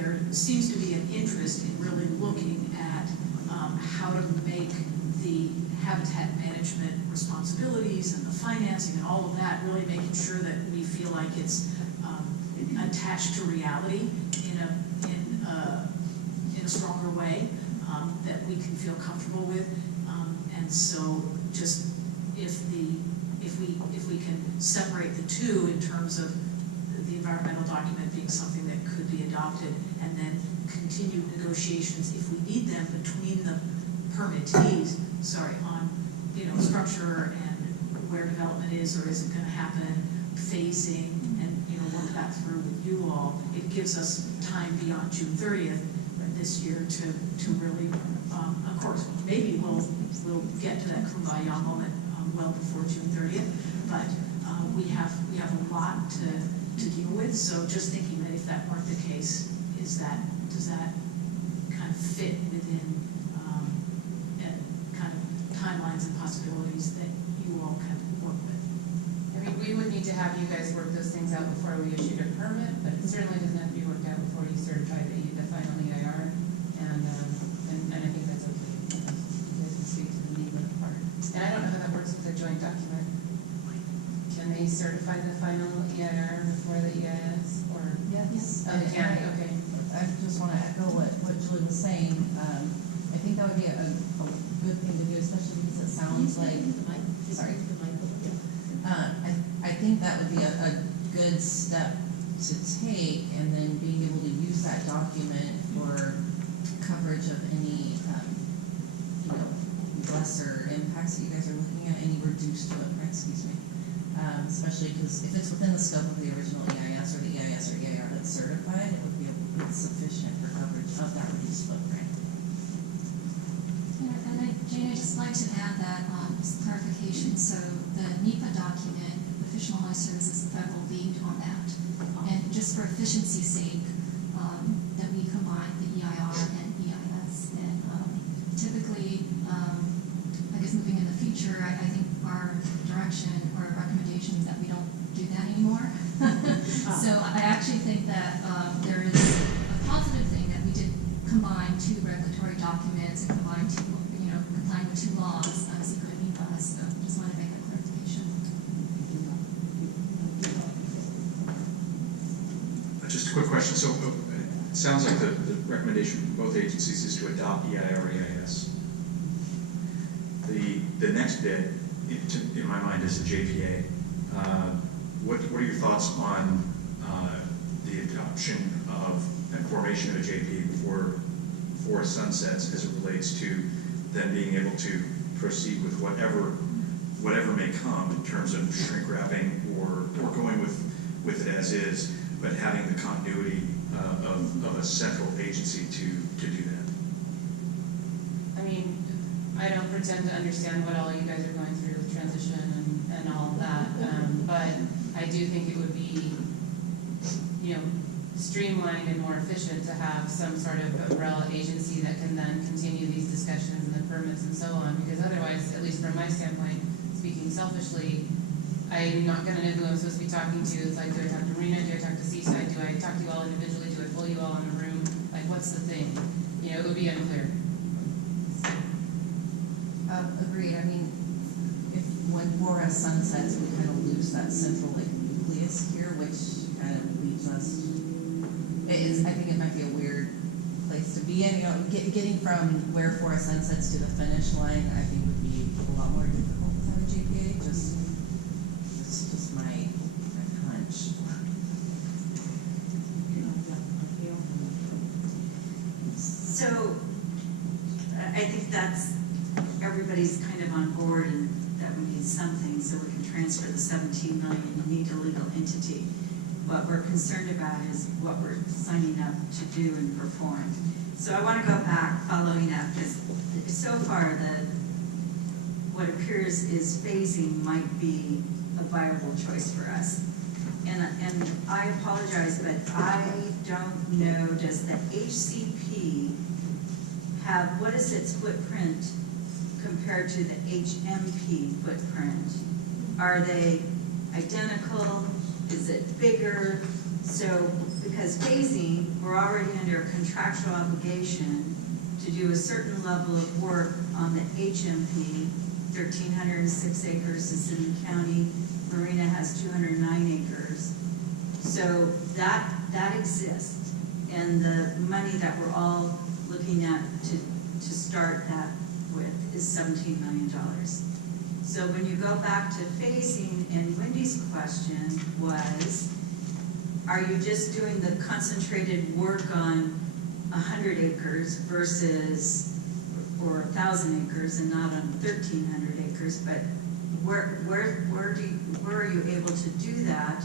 there seems to be an interest in really looking at how to make the habitat management responsibilities and the financing and all of that, really making sure that we feel like it's attached to reality in a stronger way, that we can feel comfortable with. And so just if we can separate the two in terms of the environmental document being something that could be adopted, and then continue negotiations if we need them between the permittees, on structure and where development is or isn't going to happen, phasing, and work that through with you all. It gives us time beyond June 30th this year to really, of course, maybe we'll get to that kumbaya moment well before June 30th, but we have a lot to deal with. So just thinking that if that weren't the case, does that kind of fit within kind of timelines and possibilities that you all can work with? I mean, we would need to have you guys work those things out before we issued a permit, but it certainly doesn't have to be worked out before you certify the final EIR, and I think that's okay. You guys can speak to the need of the part. And I don't know how that works with a joint document. Can they certify the final EIR before the EIS, or? Yes. Oh, they can, okay. I just want to echo what Julie was saying. I think that would be a good thing to do, especially because it sounds like, sorry. I think that would be a good step to take, and then being able to use that document for coverage of any, lesser impacts that you guys are looking at, any reduced footprint, excuse me. Especially because if it's within the scope of the original EIS or the EIS or EIR that's certified, it would be sufficient for coverage of that reduced footprint. Yeah, and Jane, I'd just like to add that clarification. So the NEPA document, the Fish and Wildlife Service is the federal lead on that. And just for efficiency's sake, that we combine the EIR and EIS. And typically, I guess moving in the future, I think our direction or recommendation is that we don't do that anymore. So I actually think that there is a positive thing that we did combine two regulatory documents and combine two, complying with two laws, secret NEPA. So just want to make that clarification. Just a quick question. So it sounds like the recommendation from both agencies is to adopt EIR EIS. The next bit, in my mind, is the JPA. What are your thoughts on the adoption of and formation of a JPA before FORA sunsets, as it relates to then being able to proceed with whatever may come in terms of shrink wrapping or going with it as is, but having the continuity of a central agency to do that? I mean, I don't pretend to understand what all you guys are going through with transition and all of that, but I do think it would be, streamlined and more efficient to have some sort of umbrella agency that can then continue these discussions and the permits and so on, because otherwise, at least from my standpoint, speaking selfishly, I'm not going to know who I'm supposed to be talking to. It's like, do I talk to Marina? Do I talk to Seaside? Do I talk to you all individually? Do I pull you all in a room? Like, what's the thing? It would be unclear. Agreed. I mean, when FORA sunsets, we kind of lose that central nucleus here, which kind of leaves us. I think it might be a weird place to be in. Getting from where FORA sunsets to the finish line, I think would be a lot more difficult without a JPA. It's just my hunch. So I think that's everybody's kind of on board, and that we need something so we can transfer the 17 million. You need a legal entity. What we're concerned about is what we're signing up to do and perform. So I want to go back, following up, because so far what appears is phasing might be a viable choice for us. And I apologize, but I don't know, does the HCP have, what is its footprint compared to the HMP footprint? Are they identical? Is it bigger? So because phasing, we're already under a contractual obligation to do a certain level of work on the HMP. 1,306 acres is in the county, Marina has 209 acres. So that exists, and the money that we're all looking at to start that with is $17 million. So when you go back to phasing, and Wendy's question was, are you just doing the concentrated work on 100 acres versus, or 1,000 acres and not on 1,300 acres, but where are you able to do that?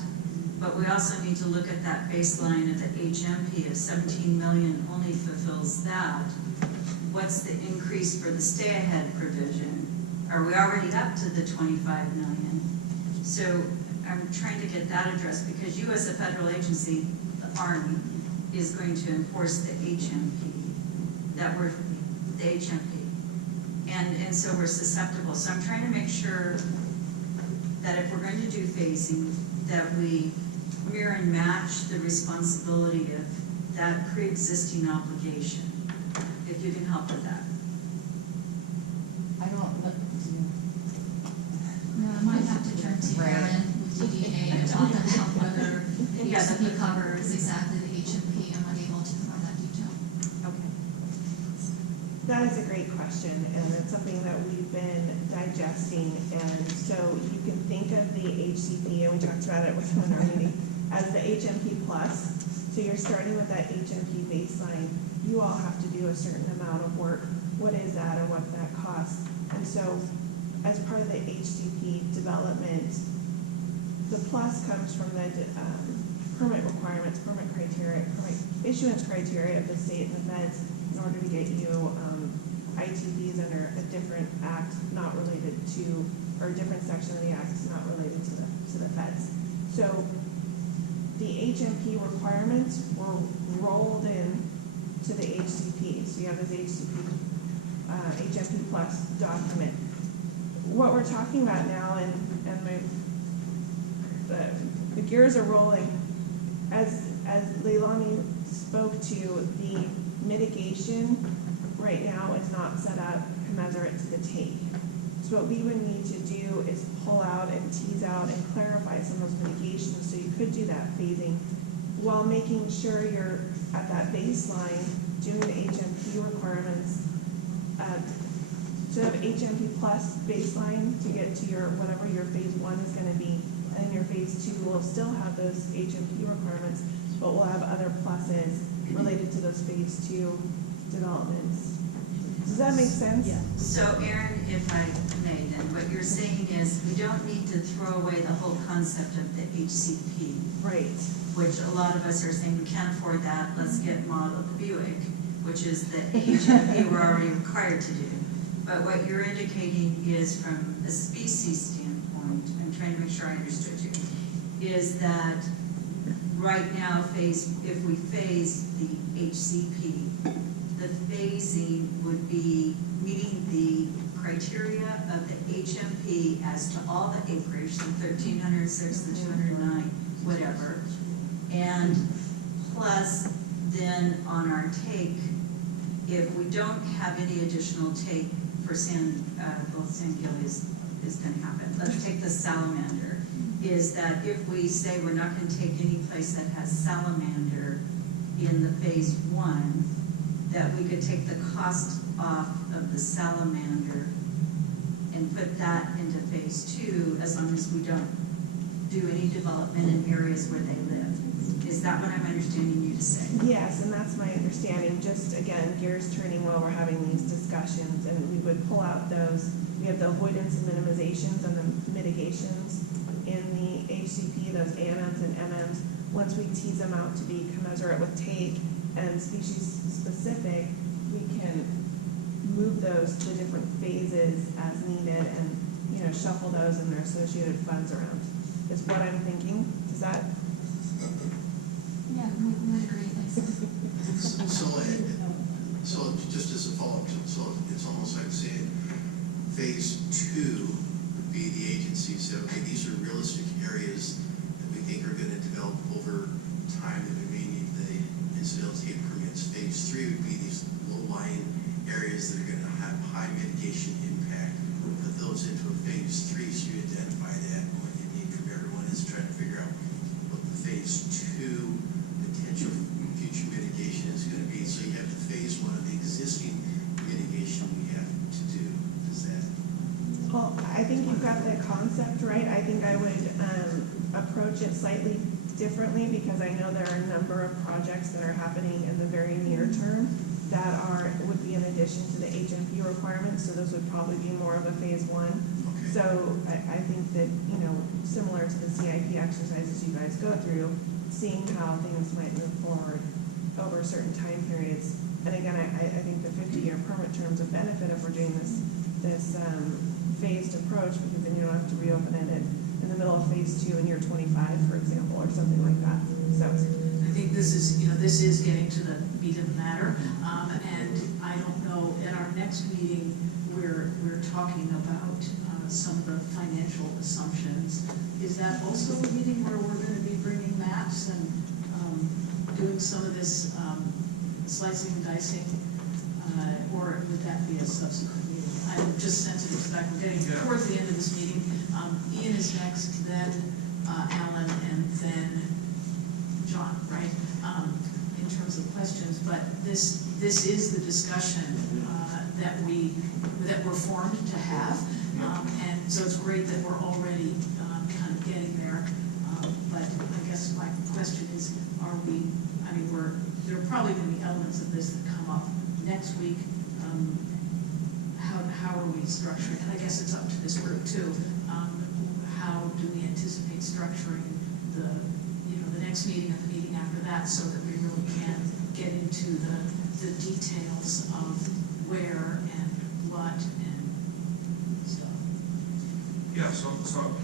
But we also need to look at that baseline of the HMP of 17 million only fulfills that. What's the increase for the stay-ahead provision? Are we already up to the 25 million? So I'm trying to get that addressed, because you as a federal agency, the Army, is going to enforce the HMP, the HMP. And so we're susceptible. So I'm trying to make sure that if we're going to do phasing, that we mirror and match the responsibility of that pre-existing obligation, if you can help with that. I don't look. No, I might have to turn to Right. Aaron with DDA to talk about whether Yeah, HCP covers exactly the HMP. I'm not able to provide that detail. Okay. That is a great question, and it's something that we've been digesting. And so you can think of the HCP, and we talked about it within our meeting, as the HMP plus. So you're starting with that HMP baseline. You all have to do a certain amount of work. What is that, or what's that cost? And so as part of the HCP development, the plus comes from the permit requirements, permit criteria, permit issuance criteria of the state and the feds in order to get you ITVs under a different act not related to, or a different section of the act not related to the feds. So the HMP requirements were rolled in to the HCP. So you have this HMP plus document. What we're talking about now, and the gears are rolling, as Leilani spoke to, the mitigation right now is not set up commensurate to the take. So what we would need to do is pull out and tease out and clarify some of those mitigations, so you could do that phasing while making sure you're at that baseline doing the HMP requirements. To have HMP plus baseline to get to your, whatever your phase 1 is going to be, and your phase 2 will still have those HMP requirements, but we'll have other pluses related to those phase 2 developments. Does that make sense? Yeah. So Aaron, if I may, then what you're saying is we don't need to throw away the whole concept of the HCP, Right. which a lot of us are saying we can't afford that, let's get model Buick, which is the HMP we're already required to do. But what you're indicating is, from a species standpoint, I'm trying to make sure I understood you, is that right now, if we phase the HCP, the phasing would be meeting the criteria of the HMP as to all the acreage, the 1,306, the 209, whatever, and plus then on our take, if we don't have any additional take for San Gil is going to happen. Let's take the salamander. Is that if we say we're not going to take any place that has salamander in the phase 1, that we could take the cost off of the salamander and put that into phase 2, as long as we don't do any development in areas where they live. Is that what I'm understanding you to say? Yes, and that's my understanding. Just again, gears turning while we're having these discussions, and we would pull out those. We have the avoidance and minimizations and the mitigations in the HCP, those AMMs and MMs. Once we tease them out to be commensurate with take and species specific, we can move those to different phases as needed, and shuffle those and their associated funds around. Is what I'm thinking. Does that? Yeah, we would agree, thanks. So just as a follow-up, so it's almost like saying phase 2 would be the agency said, okay, these are realistic areas that we think are going to develop over time that we may need the instability permits. Phase 3 would be these low-lying areas that are going to have high mitigation impact. We'll put those into a phase 3, so you identify that. And what you need from everyone is trying to figure out what the phase 2 potential future mitigation is going to be. So you have to phase 1 of the existing mitigation we have to do. Does that? Well, I think you've got the concept right. I think I would approach it slightly differently because I know there are a number of projects that are happening in the very near term that would be in addition to the HMP requirements, so those would probably be more of a phase 1. Okay. So I think that, similar to the CIP exercises you guys go through, seeing how things might move forward over certain time periods. And again, I think the 50-year permit term's a benefit if we're doing this phased approach, because then you don't have to reopen it in the middle of phase 2 in year 25, for example, or something like that. So I think this is getting to the meat of the matter, and I don't know, at our next meeting, we're talking about some of the financial assumptions. Is that also a meeting where we're going to be bringing maps and doing some of this slicing and dicing, or would that be a subsequent meeting? I'm just sensitive to that. We're getting towards the end of this meeting. Ian is next, then Alan, and then John, right? In terms of questions, but this is the discussion that we're formed to have, and so it's great that we're already kind of getting there. But I guess my question is, there are probably going to be elements of this that come up next week. How are we structuring? And I guess it's up to this group too. How do we anticipate structuring the next meeting and the meeting after that, so that we really can get into the details of where and what and stuff? Yeah, so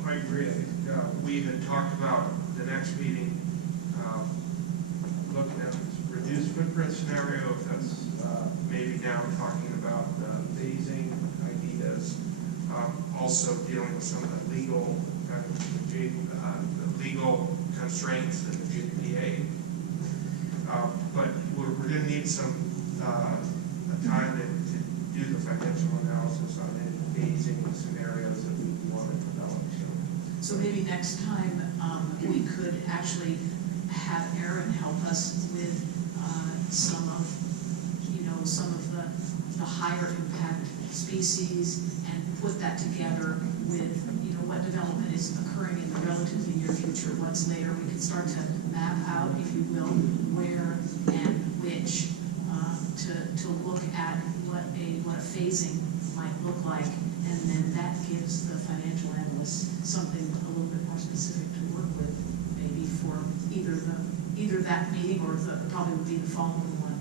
I agree. I think we had talked about the next meeting, looking at this reduced footprint scenario, if that's maybe now talking about phasing ideas, also dealing with some of the legal legal constraints in the JPA. But we're going to need some time to do the financial analysis on any phasing scenarios that we want to develop. So maybe next time we could actually have Aaron help us with some of the higher impact species and put that together with what development is occurring in the relatively near future. What's later, we can start to map out, if you will, where and which to look at what a phasing might look like, and then that gives the financial analysts something a little bit more specific to work with, maybe for either that meeting or probably would be the following one.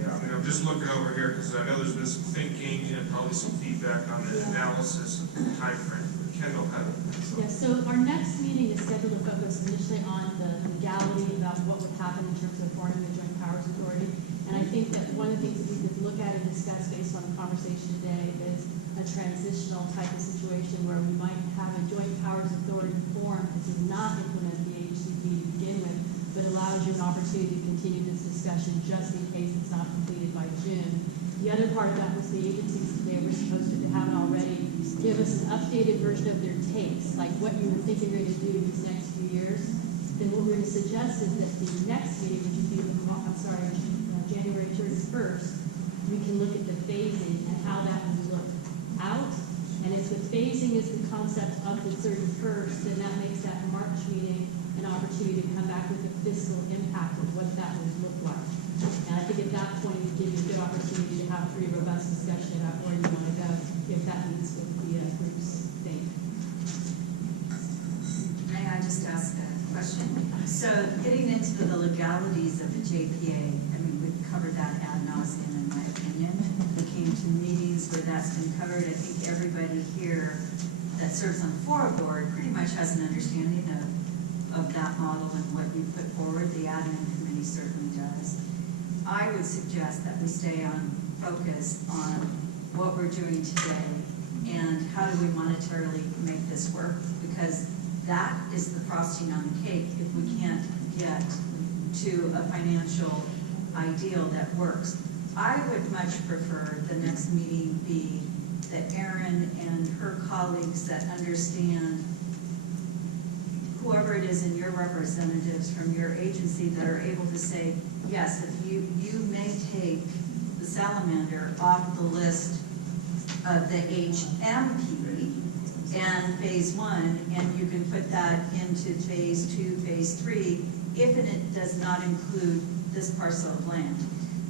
Yeah, I'm just looking over here because I know there's been some thinking and probably some feedback on the analysis of the time frame. Kendall had it. Yeah, so our next meeting is scheduled to focus initially on the legality about what would happen in terms of forming the Joint Powers Authority. And I think that one of the things that we could look at and discuss based on the conversation today is a transitional type of situation where we might have a Joint Powers Authority formed that does not implement the HCP to begin with, but allows you an opportunity to continue this discussion just in case it's not completed by June. The other part of that was the agencies today were supposed to have it already give us an updated version of their takes, like what you were thinking you're going to do these next few years. Then what we're going to suggest is that the next meeting, which would be, January 31st, we can look at the phasing and how that would look out. And if the phasing is the concept of the 31st, then that makes that March meeting an opportunity to come back with a fiscal impact of what that would look like. And I think at that point, we give you a good opportunity to have a pretty robust discussion about where you want to go, if that meets with the group's thing. May I just ask a question? So getting into the legalities of the JPA, we've covered that ad nauseum in my opinion. We came to meetings where that's been covered. I think everybody here that serves on the FORA board pretty much has an understanding of that model and what you put forward. The admin committee certainly does. I would suggest that we stay on focus on what we're doing today and how do we monetarily make this work, because that is the frosting on the cake if we can't get to a financial ideal that works. I would much prefer the next meeting be that Erin and her colleagues that understand, whoever it is in your representatives from your agency that are able to say, yes, if you may take the salamander off the list of the HMP and phase 1, and you can put that into phase 2, phase 3, if it does not include this parcel of land.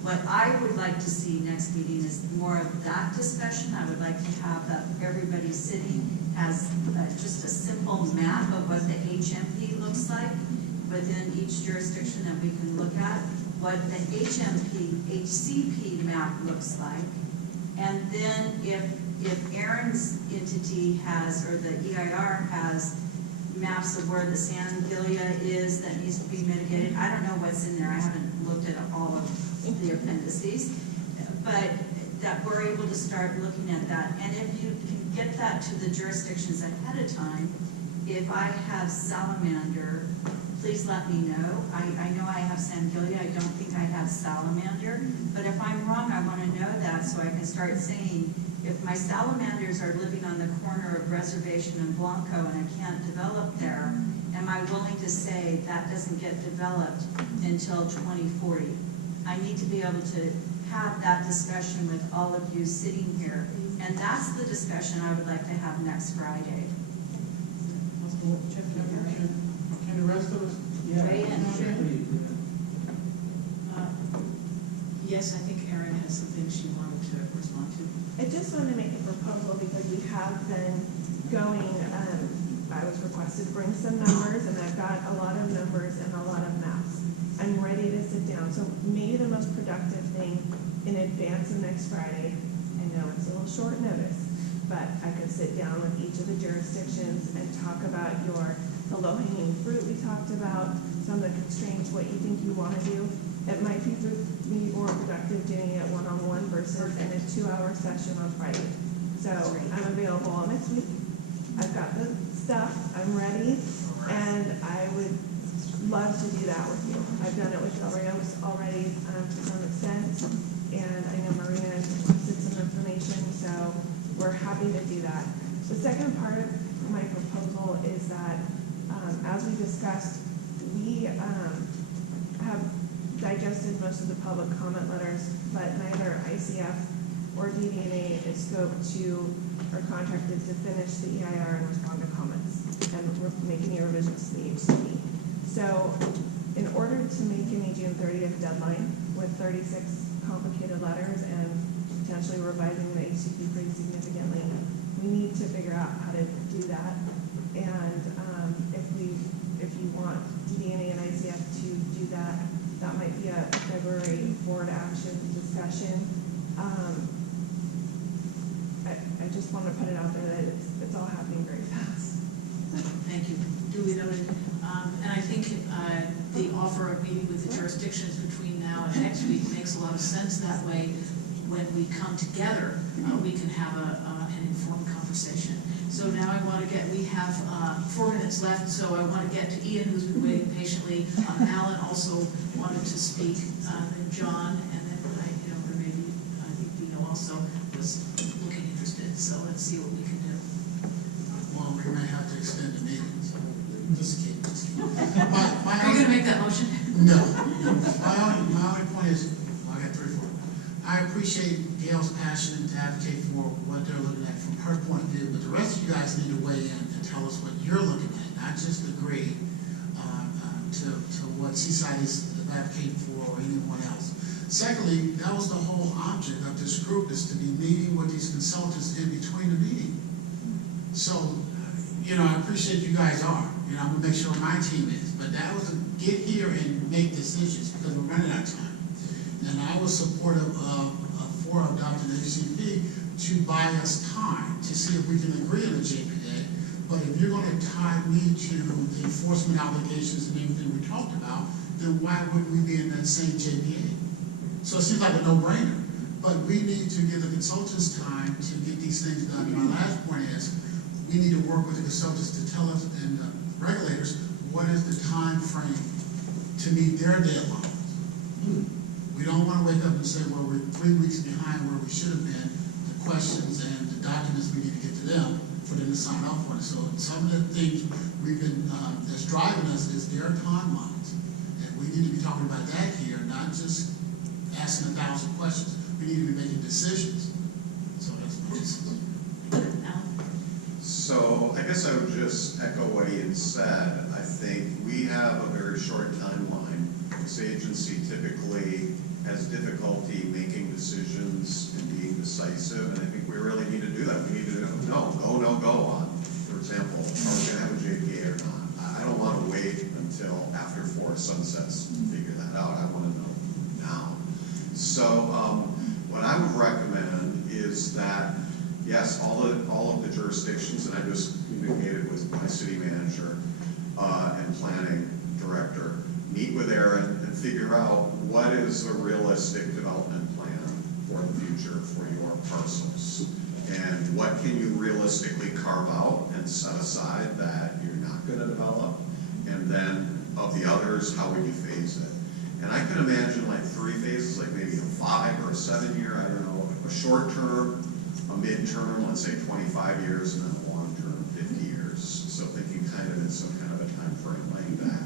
What I would like to see next meeting is more of that discussion. I would like to have that everybody sitting has just a simple map of what the HMP looks like within each jurisdiction that we can look at, what the HCP map looks like, and then if Erin's entity has, or the EIR has, maps of where the Sangilia is that needs to be mitigated. I don't know what's in there. I haven't looked at all of the appendices, but that we're able to start looking at that. And if you can get that to the jurisdictions ahead of time, if I have salamander, please let me know. I know I have Sangilia. I don't think I have salamander, but if I'm wrong, I want to know that so I can start saying, if my salamanders are living on the corner of Reservation and Blanco and I can't develop there, am I willing to say that doesn't get developed until 2040? I need to be able to have that discussion with all of you sitting here, and that's the discussion I would like to have next Friday. Can the rest of us? Yeah. Weigh in. Yes, I think Erin has some things she wanted to respond to. I just wanted to make a proposal because we have been going, I was requested to bring some numbers, and I've got a lot of numbers and a lot of maps. I'm ready to sit down. So maybe the most productive thing in advance of next Friday, I know it's a little short notice, but I could sit down with each of the jurisdictions and talk about the low-hanging fruit we talked about, some of the constraints, what you think you want to do. It might be more productive doing it one-on-one versus in a 2-hour session on Friday. So I'm available next week. I've got the stuff, I'm ready, and I would love to do that with you. I've done it with Del Rio's already to some extent, and I know Marina has requested some information, so we're happy to do that. The second part of my proposal is that, as we discussed, we have digested most of the public comment letters, but neither ICF or DDNA is scoped to or contracted to finish the EIR and respond to comments, and we're making any revisions to the HCP. So in order to make any June 30th deadline with 36 complicated letters and potentially revising the HCP pretty significantly, we need to figure out how to do that. And if you want DDNA and ICF to do that, that might be a February board action discussion. I just want to put it out there that it's all happening very fast. Thank you. Duly noted. And I think the offer of meeting with the jurisdictions between now and next week makes a lot of sense. That way, when we come together, we can have an informed conversation. So now we have 4 minutes left, so I want to get to Ian, who's been waiting patiently. Alan also wanted to speak, then John, and then or maybe I think Dino also was looking interested. So let's see what we can do. Well, we may have to extend the meeting. Just kidding. Are you going to make that motion? No. My only point is, I got 3 or 4. I appreciate Gail's passion to advocate for what they're looking at from her point of view, but the rest of you guys need to weigh in and tell us what you're looking at, not just agree to what Seaside is advocating for or anyone else. Secondly, that was the whole object of this group, is to be meeting with these consultants in between the meeting. So, I appreciate you guys are. I'm going to make sure my team is. But that was to get here and make decisions because we're running out of time. And I was supportive of FORA adopting the HCP to buy us time to see if we can agree on the JPA. But if you're going to tie me to the enforcement obligations and everything we talked about, then why wouldn't we be in that same JPA? So it seems like a no-brainer. But we need to give the consultants time to get these things done. And my last point is, we need to work with the consultants to tell us and the regulators what is the time frame to meet their deadlines. We don't want to wake up and say, well, we're 3 weeks behind where we should have been, the questions and the documents we need to get to them for them to sign off on it. So some of the things we've been, that's driving us is their timelines. And we need to be talking about that here, not just asking 1,000 questions. We need to be making decisions. So that's my decision. So I guess I would just echo what Ian said. I think we have a very short timeline. This agency typically has difficulty making decisions and being decisive, and I think we really need to do that. We need to know, go on. For example, are we going to have a JPA or not? I don't want to wait until after FORA sunsets to figure that out. I want to know now. So what I would recommend is that, yes, all of the jurisdictions, and I just communicated with my city manager and planning director, meet with Aaron and figure out what is a realistic development plan for the future for your parcels. And what can you realistically carve out and set aside that you're not going to develop? And then of the others, how would you phase it? And I can imagine like 3 phases, like maybe a 5 or a 7 year, I don't know, a short term, a mid-term, let's say 25 years, and then a long-term, 50 years. So thinking kind of in some kind of a time frame like that.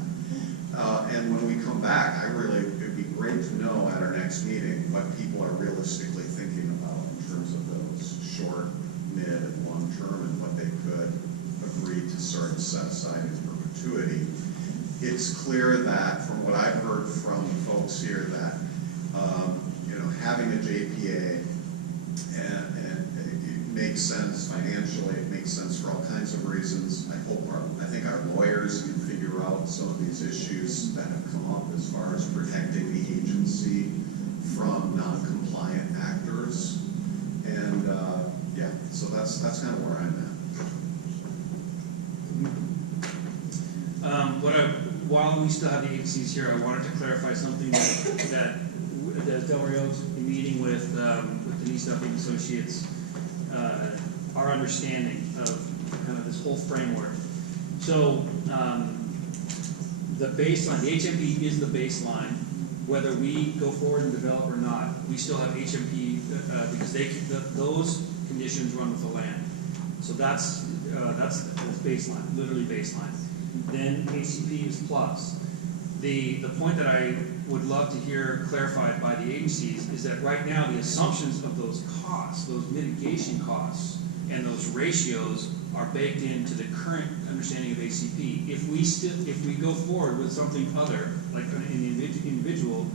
And when we come back, it'd be great to know at our next meeting what people are realistically thinking about in terms of those short, mid, and long-term, and what they could agree to sort of set aside in perpetuity. It's clear that, from what I've heard from folks here, that having a JPA and it makes sense financially, it makes sense for all kinds of reasons. I think our lawyers can figure out some of these issues that have come up as far as protecting the agency from non-compliant actors. And yeah, so that's kind of where I'm at. While we still have the agencies here, I wanted to clarify something that Del Rio's been meeting with Denise Duffy and Associates, our understanding of kind of this whole framework. So the baseline, the HMP is the baseline. Whether we go forward and develop or not, we still have HMP because those conditions run with the land. So that's baseline, literally baseline. Then HCP is plus. The point that I would love to hear clarified by the agencies is that right now the assumptions of those costs, those mitigation costs, and those ratios are baked into the current understanding of ACP. If we go forward with something other, like in the individual,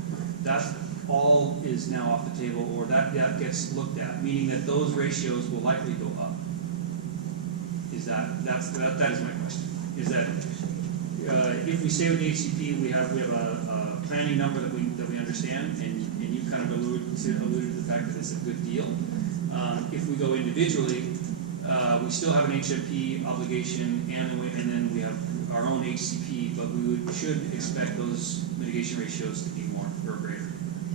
that all is now off the table, or that gets looked at, meaning that those ratios will likely go up. That is my question. Is that if we stay with the HCP, we have a planning number that we understand, and you kind of alluded to the fact that it's a good deal. If we go individually, we still have an HMP obligation, and then we have our own HCP, but we should expect those mitigation ratios to be more or greater.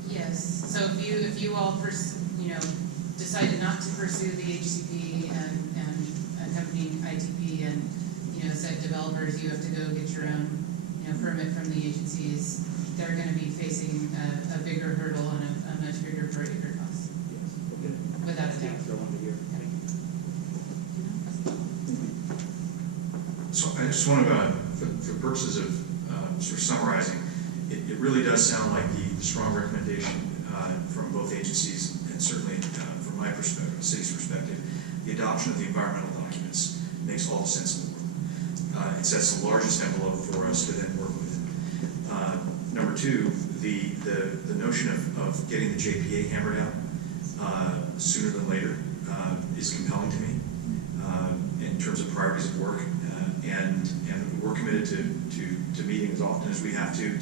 Yes, so if you all decided not to pursue the HCP and accompanying ITP and said developers, you have to go get your own permit from the agencies, they're going to be facing a bigger hurdle and a much bigger per acre cost. Yes. Okay. Without a doubt. That's what I wanted to hear. Thank you. So I just want to, for purposes of sort of summarizing, it really does sound like the strong recommendation from both agencies, and certainly from my perspective, the city's perspective, the adoption of the environmental documents makes all the sense in the world. It sets the largest envelope for us to then work with. Number two, the notion of getting the JPA hammered out sooner than later is compelling to me in terms of priorities of work, and we're committed to meeting as often as we have to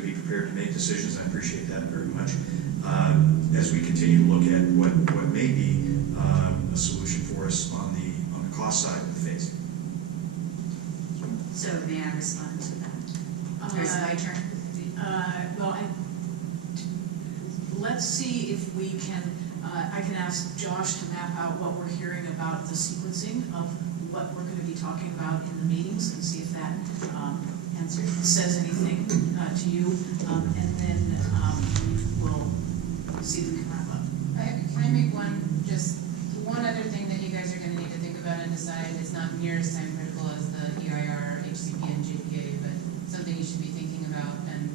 be prepared to make decisions. I appreciate that very much. As we continue to look at what may be a solution for us on the cost side of the phase. So may I respond to that? Or is it my turn? Well, let's see if we can, I can ask Josh to map out what we're hearing about the sequencing of what we're going to be talking about in the meetings, and see if that says anything to you, and then we'll see if we can wrap up. Can I make one other thing that you guys are gonna need to think about and decide? It's not near as time critical as the EIR, HCP, and JPA, but something you should be thinking about, and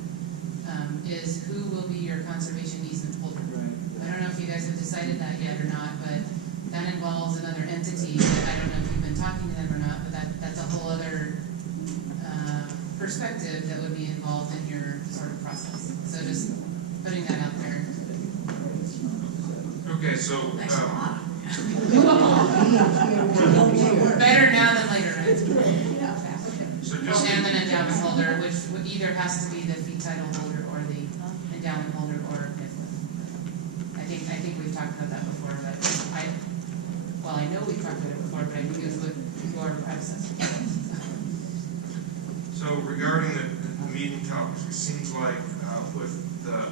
is who will be your conservation easement holder? Right. I don't know if you guys have decided that yet or not, but that involves another entity. I don't know if you've been talking to them or not, but that's a whole other perspective that would be involved in your sort of process. So just putting that out there. Okay, so, Thanks a lot. Better now than later, right? so just, And then endowment holder, which would either has to be the fee title holder or the endowment holder or I think we've talked about that before, but I know we've talked about it before, but I think it was with your predecessor. so regarding the meeting topics, it seems like with the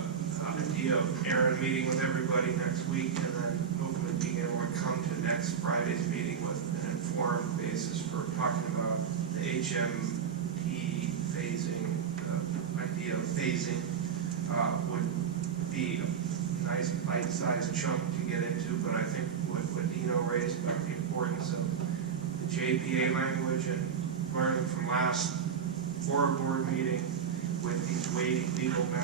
idea of Aaron meeting with everybody next week and then hopefully being able to come to next Friday's meeting with an informed basis for talking about the HMP phasing, the idea of phasing would be a nice bite-sized chunk to get into, but I think what Dino raised about the importance of the JPA language and learning from last FORA board meeting with these weighty legal matters